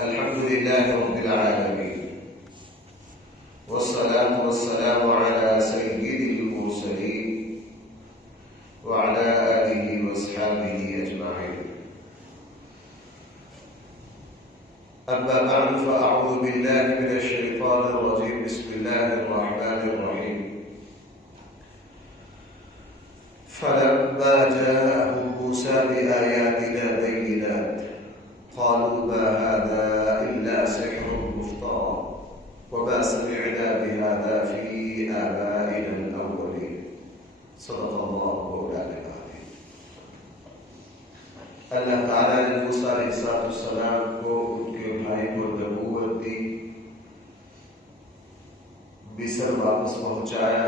الحمد لله رب العالمين، والصلاة والسلام على سيد المرسلين وعلى آله وأصحابه أجمعين. أما بعد، فأعوذ بالله من الشيطان الرجيم. بسم الله الرحمن الرحيم. فلما جاءهم موسى بآياتنا بينات قالوا ما هذا إلا سحر مفترى وما سمعنا بهذا في آبائنا الأولين. صدق الله مولانا العظيم. اللہ تعالیٰ نے موسیٰ علیہ السلام کو ان کے بھائی کو نبوت دی، مصر واپس پہنچایا،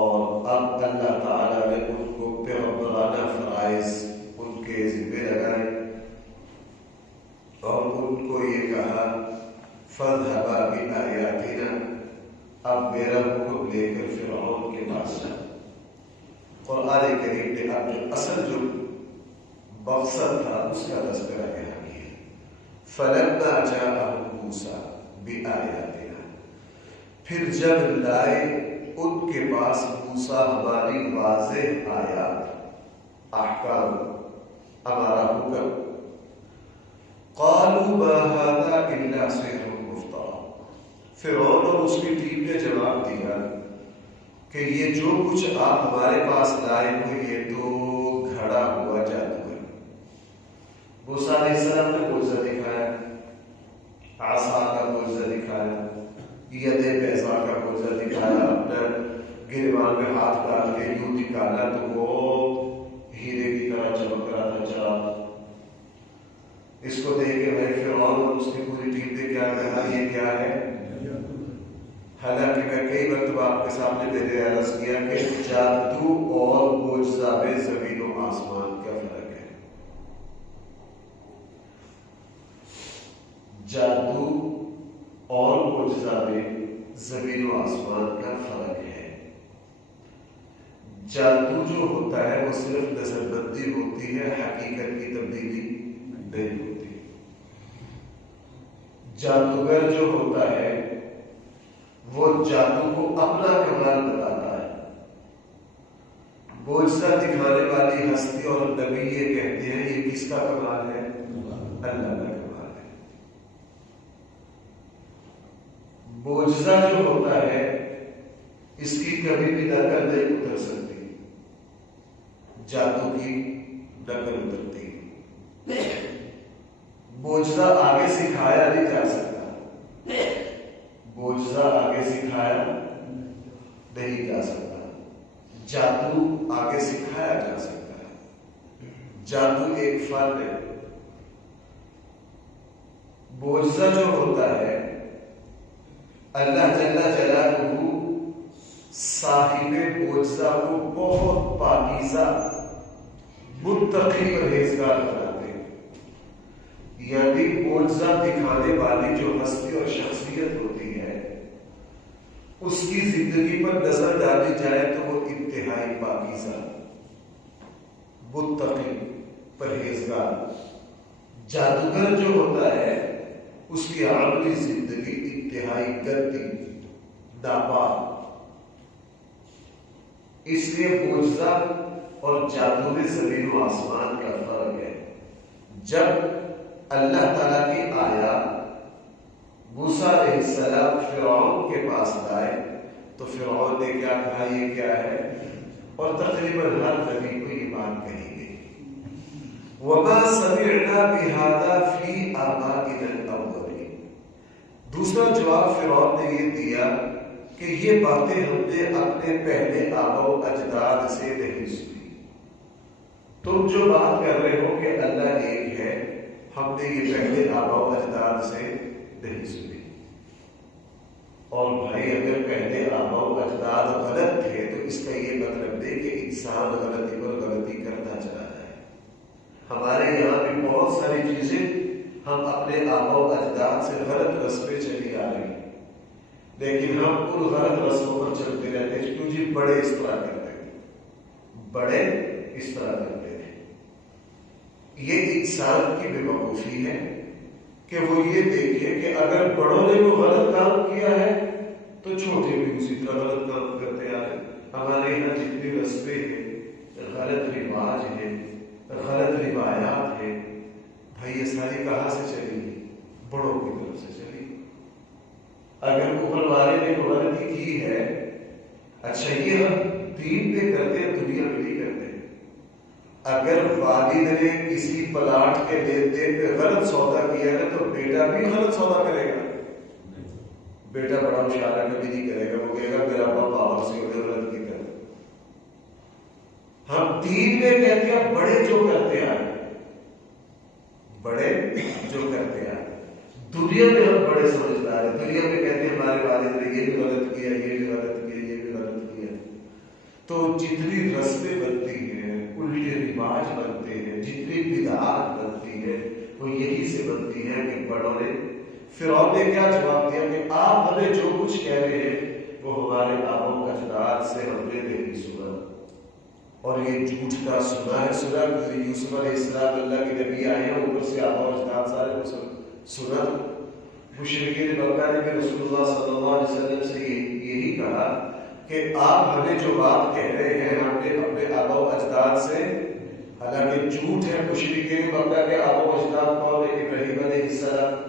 اور اب اللہ تعالیٰ نے ان کو پیغمبرانہ فرائض ان کے ذمہ لگائے اور ان کو یہ کہا فاذهبا بآیاتنا، اب میرا حکم لے کر فرعون کے پاس جا. قرآن کریم نے اب جو اصل جو مقصد تھا اس کا تذکرہ یہاں کیا. فلما جاءهم موسیٰ بآیاتنا، پھر جب لائے ان کے پاس موسیٰ ہماری واضح آیات، احکام، ہمارا حکم. قالوا ما هذا الا سحر مفترى، فرعون اور اس کی ٹیم نے جواب دیا کہ یہ جو کچھ آپ ہمارے پاس لائے ہو یہ تو گھڑا ہوا جادو ہے. موسیٰ علیہ السلام نے معجزہ دکھایا، عصا کا معجزہ دکھایا، ید بیضاء کا معجزہ دکھایا، اپنا گریبان میں ہاتھ ڈال کے یوں نکالا تو وہ ہیرے کی طرح چمک رہا تھا چراغ. اس کو دیکھ کے میں فرعون اور اس کی پوری ٹیم نے کیا کہا یہ کیا ہے. حالانکہ میں کئی مرتبہ آپ کے سامنے میں نے عرض کیا کہ جادو اور معجزہ میں زمین و آسمان کا فرق ہے. جادو اور معجزہ میں زمین و آسمان کا فرق ہے. جادو جو ہوتا ہے وہ صرف نظر بندی ہوتی ہے، حقیقت کی تبدیلی نہیں ہوتی. جادوگر جو ہوتا ہے وہ جادو کو اپنا کمال بتاتا ہے. معجزہ دکھانے والی ہستی اور نبی یہ کہتے ہیں یہ کس کا کمال ہے؟ اللہ کا کمال ہے. معجزہ جو ہوتا ہے اس کی کبھی بھی نقل نہیں اتر سکتی، جادو کی نقل اترتی. معجزہ آگے سکھایا نہیں جا سکتا، معجزہ آگے سکھایا نہیں جا سکتا. جادو آگے سکھایا جا سکتا ہے. جادو ایک فن ہے. معجزہ جو ہوتا ہے اللہ جل جلالہ صاحب معجزہ کو بہت پاکیزہ، متقی پرہیزگار بناتے ہیں. یعنی معجزہ دکھانے والی جو ہستی اور شخصیت ہوتی ہے اس کی زندگی پر نظر ڈالی جائے تو وہ انتہائی پاکیزہ، متقی، پرہیزگار. جادوگر جو ہوتا ہے اس کی عملی زندگی انتہائی گندی، ناپاک. اس لیے معجزہ اور جادو میں زمین و آسمان کا فرق ہے. جب اللہ تعالیٰ کی آیات موسیٰ علیہ السلام فرعون کے پاس لائے تو فرعون نے کیا کہا یہ کیا ہے، اور تقریباً ہر نبی کو یہ بات کہی گئی. وَمَا سَمِعْنَا بِهَذَا فِي آبَائِنَا الْأَوَّلِينَ. دوسرا جواب فرعون نے یہ دیا کہ یہ باتیں ہم نے اپنے پہلے آبا و اجداد سے نہیں سنی. تم جو بات کر رہے ہو کہ اللہ ایک ہے، ہم نے یہ پہلے آبا و اجداد سے نہیں سنی. اور بھائی اگر پہلے آبا و اجداد غلط تھے تو اس کا یہ مطلب نہیں کہ انسان غلطی پر غلطی کرتا چلا جائے. ہمارے یہاں بھی بہت ساری چیزیں ہم اپنے آبا و اجداد سے غلط رسمیں چلی آ رہی ہیں، لیکن ہم ان غلط رسموں پر چلتے رہتے ہیں. کیوں جی بڑے اس طرح کرتے تھے، بڑے اس طرح کرتے تھے. یہ انسان کی بے وقوفی ہے کہ وہ یہ دیکھے کہ اگر بڑوں نے کوئی غلط کام کیا ہے تو چھوٹے بھی اسی طرح غلط کام کرتے آ رہے. ہمارے یہاں جتنے رسمیں ہیں، غلط رواج ہے، غلط روایات ہے، بھائی یہ ساری کہاں سے چلی گئی؟ بڑوں کی طرف سے چلی. اگر اوپر والے نے غلطی کی ہے، اچھا یہ ہم دین پہ کرتے ہیں، دنیا پہ نہیں کرتے. اگر والد نے کسی پلاٹ کے لین دین پہ غلط سودا کیا ہے تو بیٹا بھی غلط سودا کرے گا؟ بیٹا بڑا ہوشیار ہے، کبھی نہیں کرے گا. وہ کہے گا میرا ابا پاور سے غلط کی طرح. ہم دین میں کہتے ہیں بڑے جو کرتے آئے، بڑے جو کرتے آئے. دنیا میں ہم بڑے سمجھدار ہیں، دنیا میں کہتے ہیں ہمارے والد نے یہ بھی غلط کیا، یہ بھی غلط کیا، یہ بھی غلط کیا. تو جتنی رسمیں بنتی ہیں، الٹے رواج بنتے ہیں، جتنی بدعات بنتی ہے، وہ یہی سے بنتی ہے کہ بڑوں نے. فرعون نے کیا جواب دیا کہ آپ ہمیں جو کچھ کہہ رہے ہیں وہ ہمارے آباؤ اجداد سے ہم نے نہیں سنا، اور یہ جھوٹ کا سنا ہے. سنا کہ یوسف علیہ السلام اللہ کے نبی آئے ہیں، اوپر سے آباؤ اجداد سارے کو سنا. مشرکین مکہ نے بھی رسول اللہ صلی اللہ علیہ وسلم سے یہی کہا کہ آپ ہمیں جو بات کہہ رہے ہیں ہم نے اپنے آباؤ اجداد سے. حالانکہ جھوٹ ہے. مشرکین مکہ کے آباؤ اجداد کون ہے؟ ابراہیم علیہ السلام،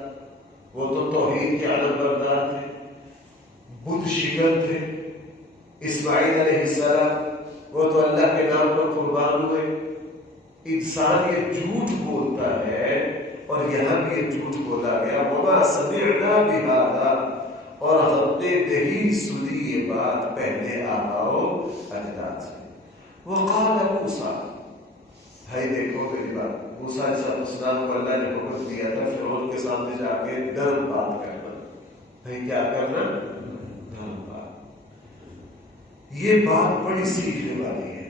وہ تو توحید کے علم بردار تھے، بت شکن تھے. اسماعیل علیہ السلام، وہ تو اللہ کے نام پر قربان ہوئے. انسان یہ جھوٹ بولتا ہے، اور یہاں بھی یہ جھوٹ بولا گیا وما سمعنا بہذا، اور ہم نے نہیں سنی یہ بات پہلے آباؤ اجداد سے. وقال موسیٰ، بھائی دیکھو میری بات، موسیٰ علیہ السلام کو اللہ نے حکم دیا تھا فرعون کے سامنے جا کے نرم بات کرنا. بھائی کیا کرنا؟ نرم بات. یہ بات بڑی سیکھنے والی ہے.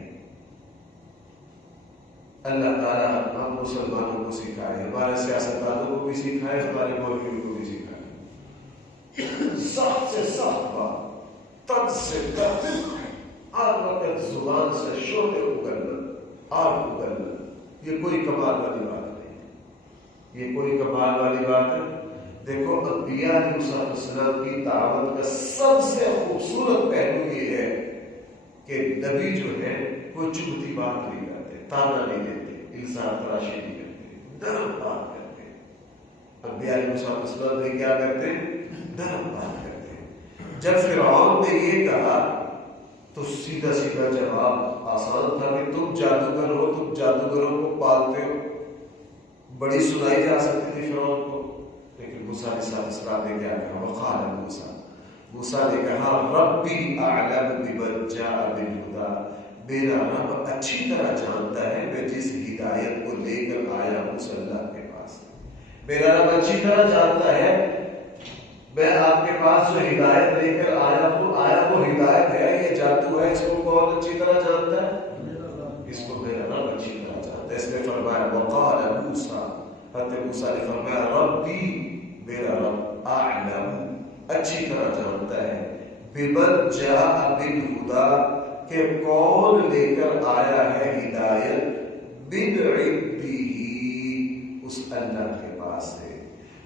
اللہ تعالیٰ ہم مسلمانوں کو سکھائے، ہمارے سیاستدانوں کو بھی سکھائے، ہمارے مولویوں کو بھی سکھائے. سخت سے سخت بات، تن سے تن، ہر وقت زبان سے شعلے اگلنا، آگ اگلنا. یہ کوئی کمال والی بات نہیں، یہ کوئی کمال والی بات ہے. دیکھو انبیاء علیہ السلام کی دعوت کا سب سے خوبصورت پہلو یہ ہے کہ نبی جو ہے وہ چبھتی بات نہیں کرتے، تانا نہیں دیتے، الزام تراشی نہیں کرتے، نرم بات کرتے. انبیاء علیہ السلام نے کیا کرتے؟ نرم بات کرتے. جب فرعون نے یہ کہا تو سیدھا سیدھا جواب آسان تھا کہ تم جادوگر ہو، تم جادوگروں کو پالتے ہو. بڑی سنائی جا سکتی تھی فرعون کو، لیکن موسیٰ علیہ السلام نے کیا کہا؟ وقال موسیٰ نے کہا ربی اعلم بمن جاء بالہدی، میرا رب اچھی طرح جانتا ہے میں جس ہدایت کو لے کر آیا ہوں صلی اللہ کے پاس. میرا رب اچھی طرح جانتا ہے میں آپ کے پاس جو ہدایت لے کر آیا ہوں، آیا وہ ہدایت ہے، یہ جادو ہے، اس کو کون اچھی طرح جانتا ہے؟ اس کو میرا رب اچھی طرح جانتا ہے. اس نے فرمایا وقال موسیٰ، حضرت موسیٰ نے فرمایا ربی، میرا رب اعلم، اچھی طرح جانتا ہے، بمن جاء بالہدی، کہ کون لے کر آیا ہے ہدایت، من عنده، اس اللہ کے پاس سے،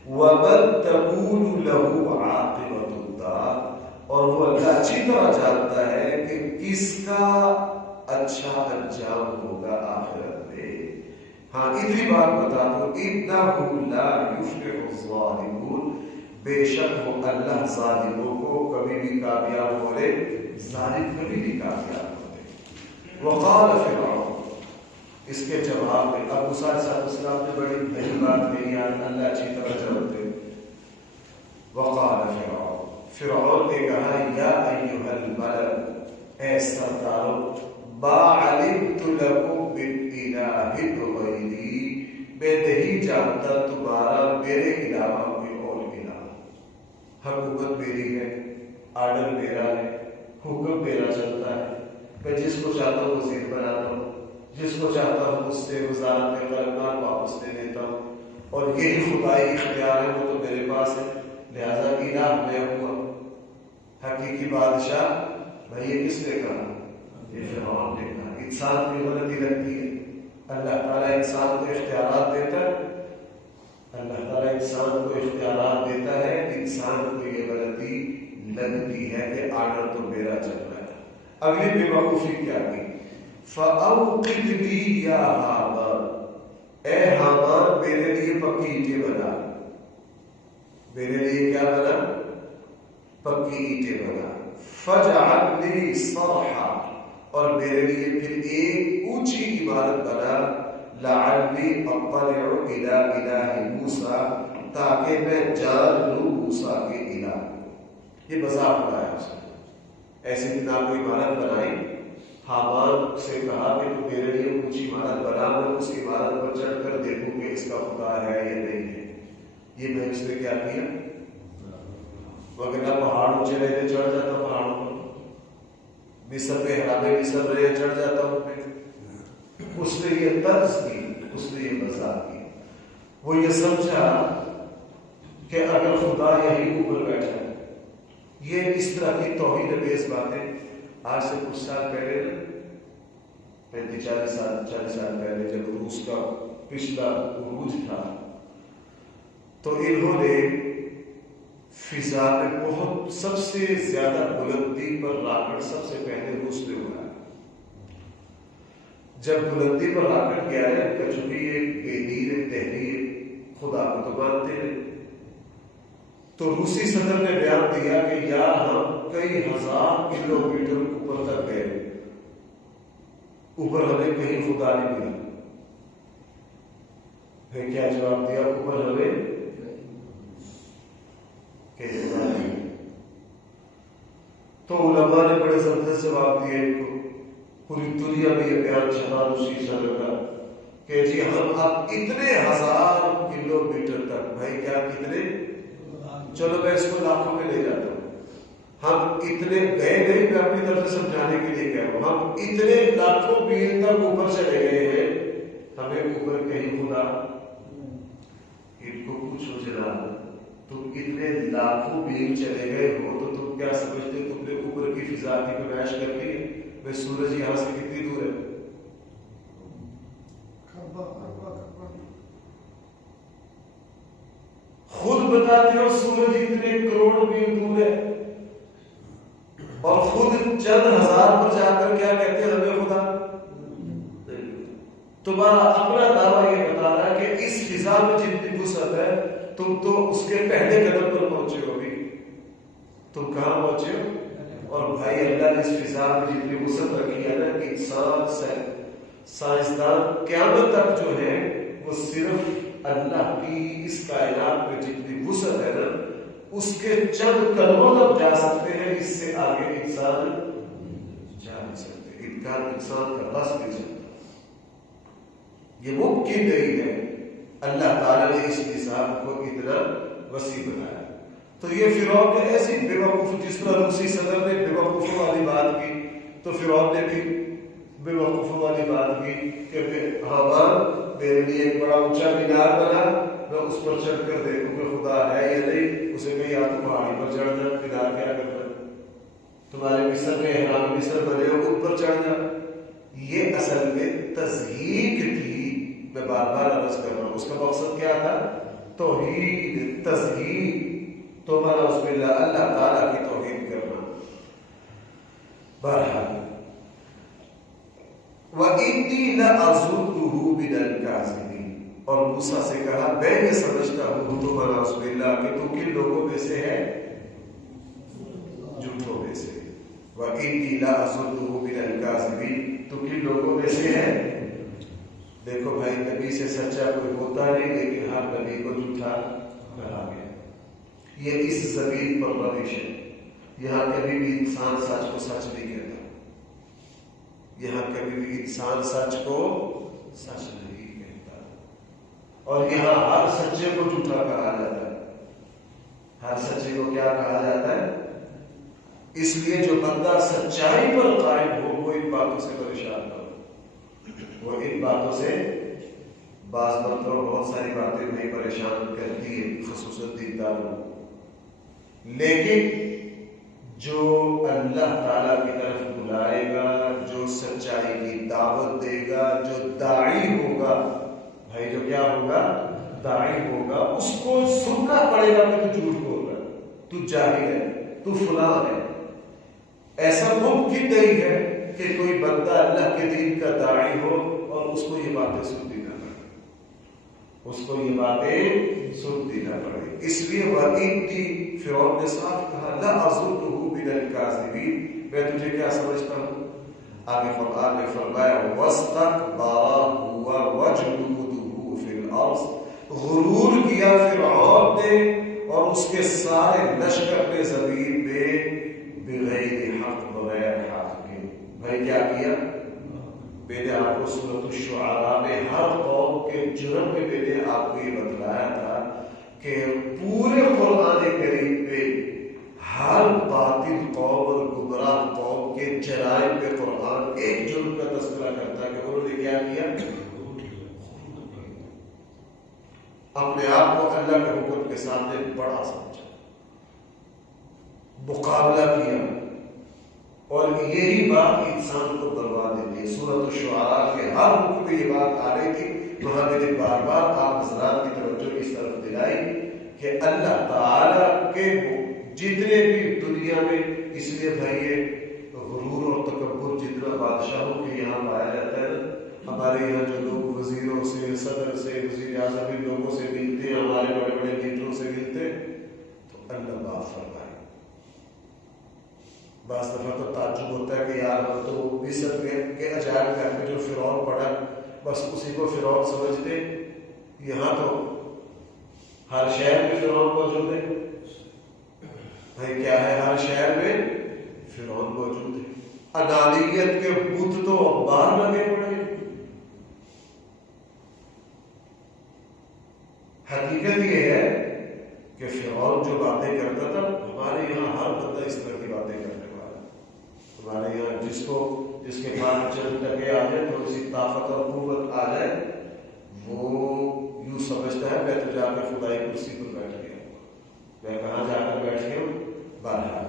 وَمَن تَكُونُ لَهُ عَاقِبَةُ الدَّارِ، اور وہ اللہ اچھی طرح جانتا ہے کہ کس کا اچھا انجام ہوگا آخرت میں. ہاں اتنی بات بتا دو، إِنَّهُ لَا يُفْلِحُ الظَّالِمُونَ، بے شک وہ اللہ ظالموں کو کبھی بھی کامیاب ہو لے، ظالم کبھی بھی کامیاب ہو لے. وقال فرعون، اس کے جواب میں اب موسیٰ علیہ السلام نے بڑی بڑی بات کہی، اللہ اچھی طرح جانتے. وقال فرعون نے کہا یا ایھا الملأ، اے سرداروں، ما علمت لکم من الہ غیری، میں نہیں جانتا تمہارا میرے علاوہ کوئی اور الہ. حکومت میری ہے، آرڈر میرا ہے، حکم میرا چلتا ہے، میں جس کو چاہتا ہوں وزیر بناتا ہوں، جس کو چاہتا ہوں اس سے وزارت میں قرار واپس دے دیتا ہوں، اور یہی خدائی اختیار ہے، وہ تو میرے پاس ہے، لہذا الہ میں ہوا. حقیقی بادشاہ بھائی یہ کس نے کہا؟ یہ فرعون نے کہا. انسان کی غلطی لگتی ہے، اللہ تعالیٰ انسان کو اختیارات دیتا ہے، اللہ تعالیٰ انسان کو اختیارات دیتا ہے، انسان کو یہ غلطی لگتی ہے کہ آنا تو میرا چل رہا ہے۔ اگلی بے وقوفی کیا کی؟ فَأَوْقِدْ لِي يَا حَامَانُ، اے حامان میرے لیے پکی اینٹیں بنا، میرے لیے کیا بنا؟ پکی اینٹیں بنا۔ فَاجْعَلْ لِي صَرْحًا، اور میرے لیے پھر ایک اونچی عمارت بنا، لَعَلِّي أَطَّلِعُ إِلَىٰ إِلَٰهِ مُوسَىٰ، تاکہ میں جان لوں موسیٰ کے الہ۔ یہ مذاق بنایا اس نے، ایسی بنا کوئی عمارت بنائی، حامان سے کہا کہ تو میرے لیے اونچی عمارت بنا، میں اس عمارت پر چڑھ کر دیکھوں کہ اس کا خدا ہے یا نہیں ہے۔ یہ میں اس نے کیا کیا؟ وغیرہ پہاڑ اونچے رہتے چڑھ جاتا پہاڑوں پر، مصر پہ حرامے مصر رہے چڑھ جاتا ہوں پہ۔ اس نے یہ طرز کی، اس نے یہ مذاق کی، وہ یہ سمجھا کہ اگر خدا یہی اوپر بیٹھا ہے، یہ اس طرح کی توہین امیز باتیں آج سے کچھ سال پہلے، 35-40 سال پہلے جب روس کا پچھلا عروج تھا، تو انہوں نے فضا میں بہت سب سے زیادہ بلندی پر راکٹ سب سے پہلے روس نے اڑایا۔ جب بلندی پر راکٹ گیا ہے، چونکہ یہ بے دین تحریر خدا کو تو مانتے ہیں، تو روسی صدر نے بیان دیا کہ یار ہم کئی ہزار کلومیٹر اوپر تک گئے، اوپر ہمیں کہیں خدا نہیں ملا۔ پھر کیا جواب دیا؟ اوپر ہمیں کہیں خدا نہیں۔ تو علماء نے بڑے زبردست جواب دیے ان کو، پوری دنیا میں یہ بیان چھپا روسی صدر کا کہ جی ہم اب اتنے ہزار کلومیٹر تک، بھائی کیا کتنے؟ چلو میں اس کو لاکھوں میں لے جاتا ہوں، ہم اتنے گئے نہیں، میں اپنی طرف سے سمجھانے کے لیے کہہ رہا ہوں، ہم اتنے لاکھوں میل تک اوپر چلے گئے ہیں، ہمیں اوپر کہیں خدا؟ ان کو پوچھو جناب، تم اتنے لاکھوں میل چلے گئے ہو تو تم کیا سمجھتے تم نے اوپر کی فضا کی نمائش کر لی ہے؟ میں سورج یہاں سے کتنی دور ہے؟ خود بتاتے ہو سورج اتنے کروڑ میل دور ہے، اور خود چند ہزار پر جا کر کیا کہتے ہیں ہمیں خدا؟ تمہارا اپنا دعویٰ یہ بتا رہا ہے کہ اس فضا میں جتنی وسعت ہے تم تو اس کے پہلے قدم پر پہنچے ہو بھی، تم کہاں پہنچے ہو؟ اور بھائی اللہ نے اس فضا میں جتنی وسعت رکھی ہے نا، انسان سائنسدان قیامت تک جو ہے وہ صرف اللہ کی اس کائنات میں جتنی وسعت ہے نا اس کے چند قدموں تک جا سکتے ہیں، اس سے آگے انسان جا نہیں سکتے، انسان کا بس نہیں چلتا، یہ ممکن نہیں ہے۔ اللہ تعالیٰ نے اس نظام کو اتنا وسیع بنایا۔ تو یہ فرعون نے ایسی بے وقوف، جس طرح روسی صدر نے بے وقوفوں والی بات کی، تو فرعون نے بھی بے وقوفوں والی بات کی کہ حامان میرے لیے ایک بڑا اونچا مینار بنا، میں اس پر چڑھ کر دیکھوں کہ خدا ہے یا نہیں۔ اسے کہیں یا تو پہاڑی پر چڑھ جا، مینار کیا کرنا، تمہارے مصر میں احرام مصر بنے ہو ان پر چڑھ جا۔ یہ اصل میں تضحیق تھی، میں بار بار عرض کر رہا ہوں، اس کا مقصد کیا تھا؟ توحید، تضحیق، تو اس میں اللہ تعالیٰ کی توحید کرنا۔ بہرحال وَإِنِّي لَأَظُنُّهُ مِنَ الْكَاذِبِينَ، اور موسیٰ سے کہا میں یہ سمجھتا ہوں تمہارا اس باللہ کہ تو کن لوگوں میں سے ہے؟ جھوٹوں میں سے۔ وَإِنِّي لَأَظُنُّهُ مِنَ الْكَاذِبِينَ، تو کن لوگوں میں سے ہے؟ دیکھو بھائی، نبی سے سچا کوئی ہوتا نہیں، لیکن ہر نبی کو جھوٹا کہا گیا۔ یہ اس زمین پر روش ہے، یہاں کبھی بھی انسان سچ کو سچ نہیں کہتا، یہاں کبھی بھی انسان سچ کو سچ نہیں کہتا، اور یہاں ہر سچے کو جھوٹا کہا جاتا ہے۔ ہر سچے کو کیا کہا جاتا ہے؟ اس لیے جو بندہ سچائی پر قائم ہو وہ ان باتوں سے پریشان نہ ہو، وہ ان باتوں سے، بعض مرتبہ بہت ساری باتیں نہیں پریشان کرتی ہے خصوصاً دینداروں، لیکن جو اللہ تعالیٰ کی طرف بلائے گا، جو سچائی کی دعوت دے گا، جو داعی ہوگا، بھائی جو کیا ہوگا؟ داعی ہوگا اس کو سننا پڑے گا کہ تو جھوٹ بول رہا ہے، تو جاہل ہے، تو فلاں ہے۔ ایسا ممکن نہیں ہے کہ کوئی بندہ اللہ کے دین کا داعی ہو اور اس کو یہ باتیں سننی نہ پڑے، اس کو یہ باتیں سننی نہ پڑے۔ اس لیے وعید تھی، فرعون نے صاف کہا لا اظنہ من الکاذبین، میں تجھے کیا سمجھتا ہوں؟ آگے قرآن نے فرمایا واستکبر هو وجنودہ فی الارض، غرور کیا فرعون نے اور اس کے سارے لشکر نے زمین میں بغیر حق، بغیر حق کے۔ بھائی کیا کیا؟ میں نے آپ کو سورۃ الشعراء میں ہر قوم کے جرم میں میں نے آپ کو یہ بتلایا تھا کہ پورے قرآن کریم میں ہر باطل قوم اور گمراہ قوم کے جرائم پہ قرآن ایک جرم کا تذکرہ کرتا ہے کہ انہوں نے کیا کیا؟ اپنے آپ کو اللہ کے حکم کے سامنے بڑا سمجھا، مقابلہ کیا، اور یہی بات انسان کو برباد دیتی ہے۔ سورۃ الشعراء کے ہر حکم میں یہ بات آ رہی تھی، وہاں میں نے بار بار آپ حضرات کی توجہ اس طرف دلائی کہ اللہ تعالیٰ کے جتنے بھی دنیا میں، اس لیے بھائی یہ غرور اور تکبر جتنا بادشاہوں کے یہاں پایا جاتا ہے نا، ہمارے یہاں جو لوگ وزیروں سے، صدر سے، وزیر اعظم کے لوگوں سے ملتے ہیں، ہمارے بڑے بڑے لیڈروں سے ملتے ہیں، تو اللہ معاف فرمائے۔ بعض دفعہ تو تعجب ہوتا ہے کہ یار ہم تو مصر کے عجائب گھر میں جو فرعون پڑا بس اسی کو فرعون سمجھتے، یہاں تو ہر شہر میں فرعون موجود ہے۔ بھائی کیا ہے؟ ہر شہر میں فرعون موجود ہے۔ انانیت کے بت تو باہر لگے پڑے ہیں۔ حقیقت یہ ہے کہ فرعون جو باتیں کرتا تھا، ہمارے یہاں ہر بندہ اس طرح کی باتیں کرنے والا۔ ہمارے یہاں جس کے پاس چند ٹکے آ جائے، تھوڑی سی طاقت اور قوت آ جائے، وہ یوں سمجھتا ہے میں تو جا کے خدائی کرسی پر بیٹھ گیا ہوں۔ میں کہاں جا کر بیٹھ گیا ہوں؟ بہرحال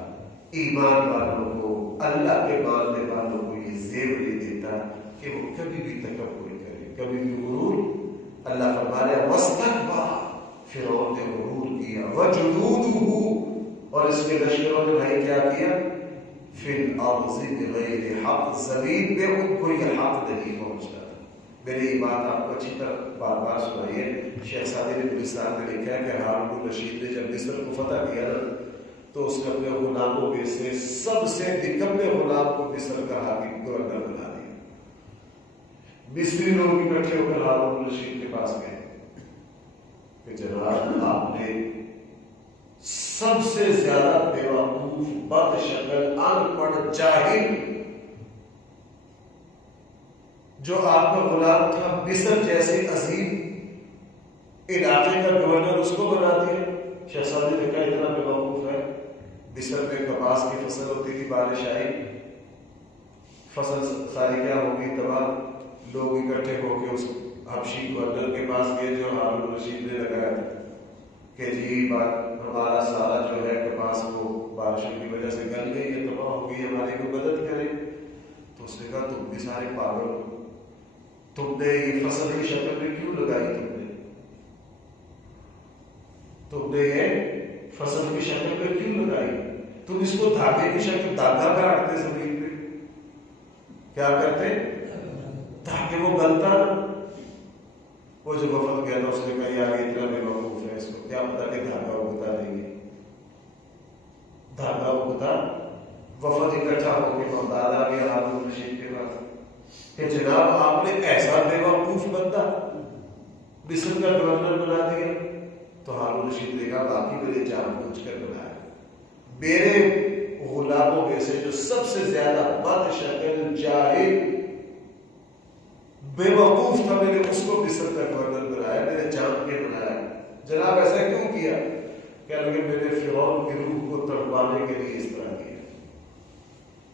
ایمان والوں کو، اللہ کے ماننے والوں کو یہ زیب نہیں دیتا کہ وہ کبھی بھی تکبر کرے، کبھی بھی غرور۔ اللہ فرما رہا ہے واستکبر، فرعون نے غرور کیا، وجنودہ، اور اس کے لشکروں نے بھائی کیا کیا؟ فی الارض بغیر حق، زمین پہ ان کو یہ حق نہیں پہنچتا۔ میری یہ بات آپ کو اچھی طرح بار بار سنائیے۔ شیخ سعدی نے گلستان میں لکھا ہے کہ ہارون الرشید نے جب مصر کو فتح کیا نا، تو اس نے اپنے غلاموں میں سے سب سے نکمے غلام کو مصر کا حاکم گورنر بنا دیا۔ مصری لوگ اکٹھے ہو کر ہارون الرشید کے پاس گئے کہ جناب آپ نے سب سے زیادہ بیوقوف، بد شکل، ان پڑھ، جاہل جو آپ کا غلام تھا، مصر جیسے عظیم علاقے کا گورنر اس کو بنا دیا۔ شہزادی نے کہا اتنا بیوقوف ہے؟ مصر میں کپاس کی فصل ہوتی تھی، بارش آئی، فصل ساری کیا ہوگی؟ تباہ۔ لوگ اکٹھے ہو کے اس حبشی گورنر کے پاس گئے جو ہارون الرشید نے لگایا تھا کہ جی بات ہمارا سارا جو ہے کپاس وہ بارشوں کی وجہ سے گل گئی ہے، تباہ ہو گئی، ہماری کو مدد کرے۔ تو اس نے کہا تم بھی سارے پاگل ہو، تم نے یہ فصل کی شکل میں کیوں لگائی؟ تم نے یہ فصل کی شکل میں کیوں لگائی؟ تم اس کو دھاگے کی شکل، دھاگا کاٹتے زمین پہ، کیا کرتے؟ تاکہ وہ گلتا نہ۔ وہ جو وفد گیا تھا اس نے کہا یار اتنا بے وقوف ہے، اس کو کیا پتا کہ دھاگا اگتا نہیں ہے، دھاگا اگتا۔ وفد اکٹھا ہو کے بغداد آ گیا ہارون الرشید کے پاس کہ جناب آپ نے ایسا بے وقوف بندہ مصر کا گورنر بنا دیا۔ تو ہارون الرشید نے کہا باقی میرے جان بوجھ کر بنایا، میرے غلاموں میں سے جو سب سے زیادہ بد شکل، جاہل، بے وقوف تھا، میں نے اس کو مصر کا گورنر بنایا، میرے جان کے بنایا۔ جناب ایسا کیوں کیا؟ کہنے لگے میں نے فرعون کی روح کو تڑپانے کے لیے اس طرح کیا،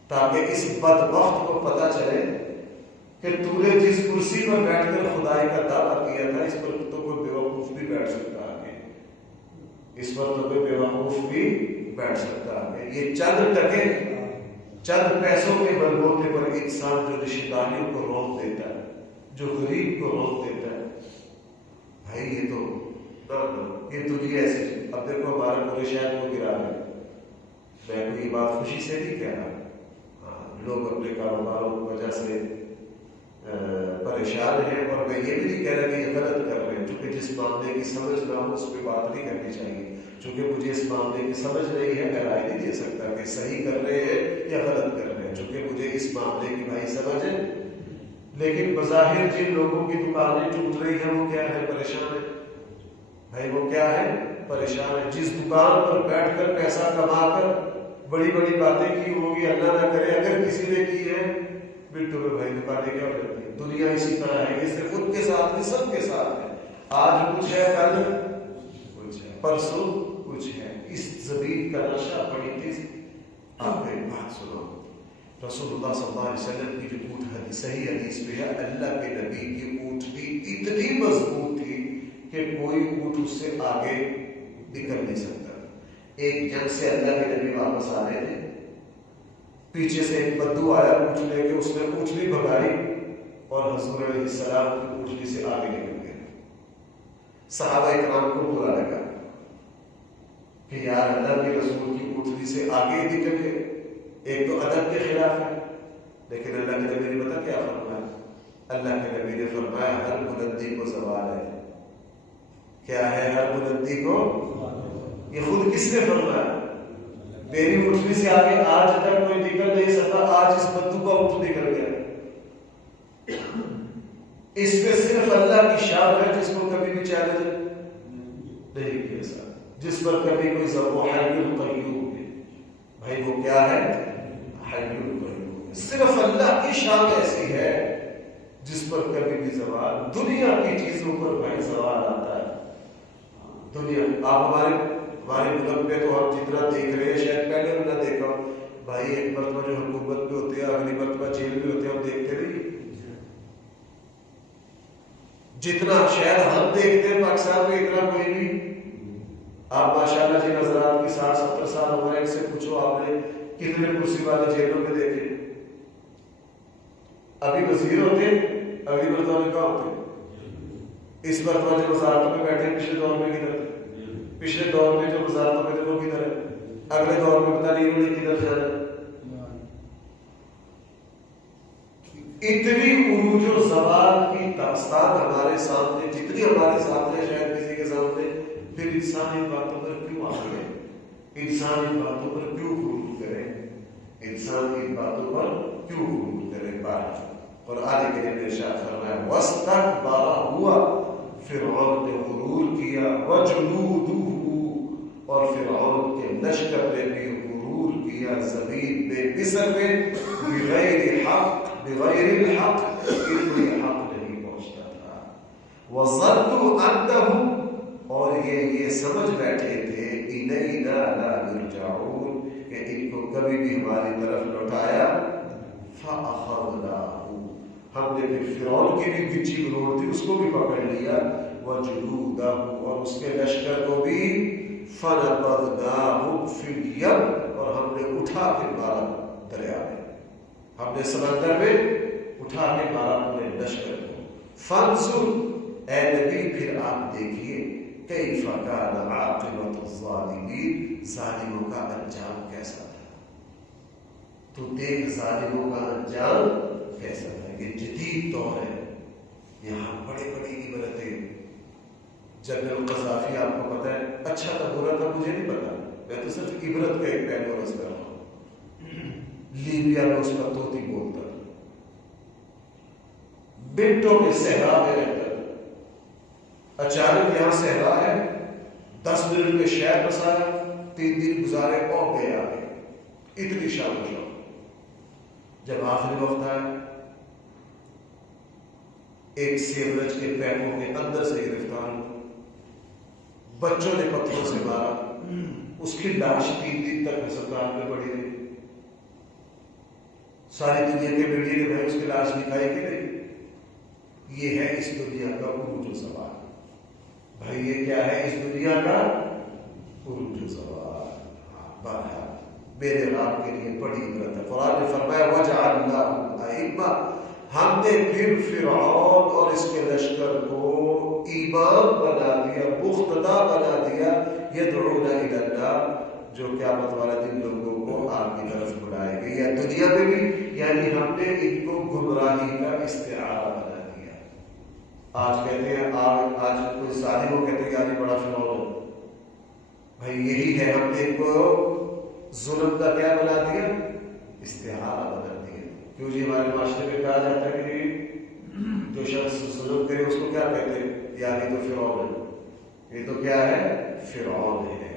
تاکہ اس بدبخت کو پتہ چلے کہ تو نے جس کرسی پر بیٹھ کر خدائی کا دعویٰ کیا تھا، اس پر تو کوئی بیوقوف بھی بیٹھ سکتا ہے، اس پر تو کوئی بیوقوف بھی بیٹھ سکتا ہے۔ یہ چند ٹکے، چند پیسوں کے بلبوتے پر انسان جو رشتہ داریوں کو روک دیتا ہے، جو غریب کو روک دیتا ہے، بھائی یہ تو یہ دنیا ایسی ہے. اب دیکھو ہمارے پورے شہر کو گرا رہے ہیں. میں کوئی بات خوشی سے نہیں کہہ رہا. لوگ اپنے کاروباروں کی وجہ سے پریشان ہیں، اور میں یہ بھی نہیں کہہ رہا کہ یہ غلط کر رہے ہیں. چونکہ جس معاملے کی سمجھ نہ ہو اس پہ بات نہیں کرنی چاہیے. چونکہ مجھے اس معاملے کی سمجھ نہیں ہے، میں رائے نہیں دے سکتا کہ صحیح کر رہے ہیں یا غلط کر رہے ہیں، چونکہ مجھے اس معاملے کی بھائی سمجھ ہے. لیکن بظاہر جن لوگوں کی دکانیں ٹوٹ رہی ہیں وہ کیا ہے؟ پریشان ہے. بھائی وہ کیا ہے؟ پریشان ہے. جس دکان پر بیٹھ کر پیسہ کما کر بڑی بڑی باتیں کی ہوگی، اللہ نہ کرے اگر کسی نے کی ہے، بٹو میں بھائی دکانیں کیا ہو جاتی ہیں. دنیا اسی طرح ہے. یہ صرف ان کے ساتھ نہیں، سب کے ساتھ ہے. آج کچھ ہے، کل کچھ ہے، پرسوں کچھ ہے. اس زمین کا نقشہ بڑی تیز. آپ ایک بات سنو، رسول اللہ صلی اللہ علیہ وسلم کی جو اونٹ حدیث صحیح حدیث میں ہے، اللہ کے نبی کی اونٹنی اتنی مضبوط تھی کہ کوئی اونٹ اس سے آگے نکل نہیں سکتا. ایک جنگ سے اللہ کے نبی واپس آ رہے تھے، پیچھے سے ایک بدو آیا اونٹ لے کے، اس نے اونٹنی بھگائی اور حضور علیہ السلام کی اونٹنی سے آگے نکل گئے. صحابہ اکرام کو برا لگا کہ یار اللہ کے رسول کی اونٹنی سے آگے نکل گئے. ایک تو ادب کے خلاف ہے. لیکن اللہ کے نبی نے پتا کیا فرمایا؟ اللہ کے نبی نے فرمایا ہر بلندی کو زوال ہے. کیا ہے ہر بلندی کو؟ یہ خود کس نے فرمایا؟ میری اونٹنی سے آگے آج تک کوئی نکل نہیں سکتا، آج اس بدو کا اونٹ نکل گیا. اس پہ صرف اللہ کی شان ہے جس کو کبھی بھی چیلنج نہیں کیا سکتا، جس پر کبھی کوئی ضرور حی القیوم ہے. بھائی وہ کیا ہے؟ حی القیوم. صرف اللہ کی شان ایسی ہے جس پر کبھی بھی زوال، دنیا کی چیزوں پر بھائی زوال آتا ہے. دنیا آپ ہمارے ملک میں تو ہم جتنا دیکھ رہے ہیں شاید پہلے بھی نہ دیکھا ہوں. بھائی ایک مرتبہ جو حکومت میں ہوتے ہیں، اگلی مرتبہ جیل میں ہوتے ہیں، ہم دیکھتے نہیں. جتنا شاید ہم دیکھتے ہیں پاکستان میں اتنا کوئی نہیں. آپ ماشاءاللہ جن حضرات کی 60-70 سال ہو گئے، ان سے پوچھو آپ نے کتنے کرسی والے جیلوں میں دیکھے. ابھی وزیر ہوتے، اگلی مرتبہ میں کہاں ہوتے. اس مرتبہ جو وزارتوں میں بیٹھے پچھلے دور میں کدھر تھے؟ پچھلے دور میں جو وزارتوں میں تھے وہ کدھر ہے؟ اگلے دور میں پتہ نہیں انہوں نے کدھر جانا. اتنی عروج و زوال کی داستان ہمارے سامنے، جتنی ہمارے سامنے شاید کسی کے سامنے. پھر انسان ان باتوں پر کیوں آگے؟ انسان ان باتوں پر کیوں غرور کرے؟ انسان ان باتوں پر کیوں غرور کرے؟ بات قرآن کریم نے ارشاد فرمایا واستکبر ہوا، فرعون نے غرور کیا، وجنودہ، اور فرعون کے لشکر نے بھی غرور کیا زمین میں مصر میں، بغیر حق، بغیر الحق، کوئی حق نہیں پہنچتا تھا. وظنوا انہم، اور یہ سمجھ بیٹھے تھے الینا لا یرجعون، کہ ان کو کبھی بھی ہماری طرف لوٹایا. فاخذناہ، ہم نے پھر فرعون کی بھی گچی مروڑ تھی اس کو بھی پکڑ لیا. وجنودہ، اور اس کے لشکر کو بھی. فنبذناہم فی الیم، اور ہم نے اٹھا کے مارا دریا میں، ہم نے سمندر میں اٹھا کے مارا اپنے لشکر کو. فانظر، اے نبی پھر آپ دیکھیے، کیف کان عاقبۃ الظالمین، ظالموں کا انجام کیسا تھا. تو دیکھ ظالموں کا انجام کیسا تھا. یہ جدید دور ہے، یہاں بڑے بڑی عبرتیں. جنرل قذافی آپ کو پتا ہے، اچھا تھا برا تھا مجھے نہیں پتا، میں تو صرف عبرت کا ایک پہلو عرض کر رہا ہوں. لیبیا میں اس کا طوطی بولتا تھا، بنٹوں کے صحرا میں رہتا تھا. اچانک یہاں صحرا ہے، 10 منٹ میں شہر بسایا، 3 دن گزارے اور گئے آگے. اتنی شان و شوق. جب آخری وقت آیا، ایک سیورج کے پیپوں کے اندر سے گرفتار ہوا، بچوں نے پتھروں سے مارا، اس کی لاش 3 دن تک ہسپتال میں پڑی رہی. ساری دنیا کے میڈیا نے بھائی اس کی لاش دکھائی کہ نہیں. یہ ہے اس دنیا کا عروج و زوال. بھائی یہ کیا ہے اس دنیا کا عروج و زوال. بہرحال میرے رب کے لیے بڑی عبرت ہے. قرآن نے فرمایا وجعلناہم ائمہ، ہم نے پھر فرعون اور اس کے لشکر کو ایمان بنا دیا، مقتدا بنا دیا، یدعون الی النار، جو قیامت والا دن لوگوں کو آگ کی طرف بلائے گی، یا دنیا میں بھی، یعنی ہم نے ان کو گمراہی کا استعارہ بنا دیا۔ آج کہتے ہیں آج کوئی ظالم کو کہتے ہیں یعنی بڑا فرعون ہے، بھائی یہی ہے، ہم نے ان کو ظلم کا کیا بنا دیا؟ استعارہ بنا دیا۔ کیوں جی ہمارے معاشرے میں کہا جاتا ہے کہ جو شخص ظلم کرے اس کو کیا کہتے ہیں؟ یعنی تو فرعون ہے، یہ تو کیا ہے؟ فرعون ہے۔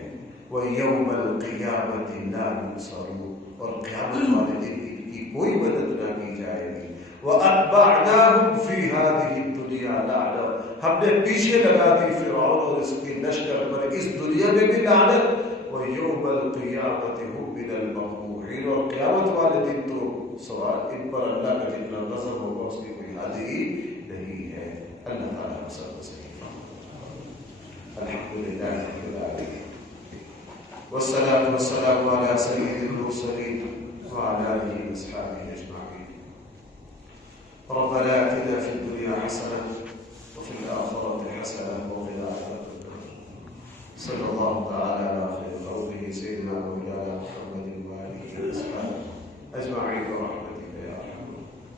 وَيَوْمَ الْقِيَامَةِ لَا يُنصَرُونَ، اور قیامت والے دن ان کی کوئی مدد نہ کی جائے گی۔ وَأَتْبَعْنَاهُمْ فِي هَذِهِ الدُّنْيَا لَعْنَةً، ہم نے پیچھے لگا دی فرعون اور اس کی لشکر پر اس دنیا میں بھی لعنت۔ وَيَوْمَ الْقِيَامَةِ هُمْ مِنَ الْمَقْبُوحِينَ، اور قیامت والے دن تو سوال ان پر اللہ کا جتنا غضب ہوگا اس کی کوئی حد ہی نہیں ہے۔ اللہ تعالیٰ ہم سب کو صحیح فرمائے۔ الحمدللہ رب العالمین، والصلاة والسلام على سيد المرسلين وعلى آله وأصحابه أجمعين۔ ربنا آتنا في الدنيا حسنة وفي الآخرة حسنة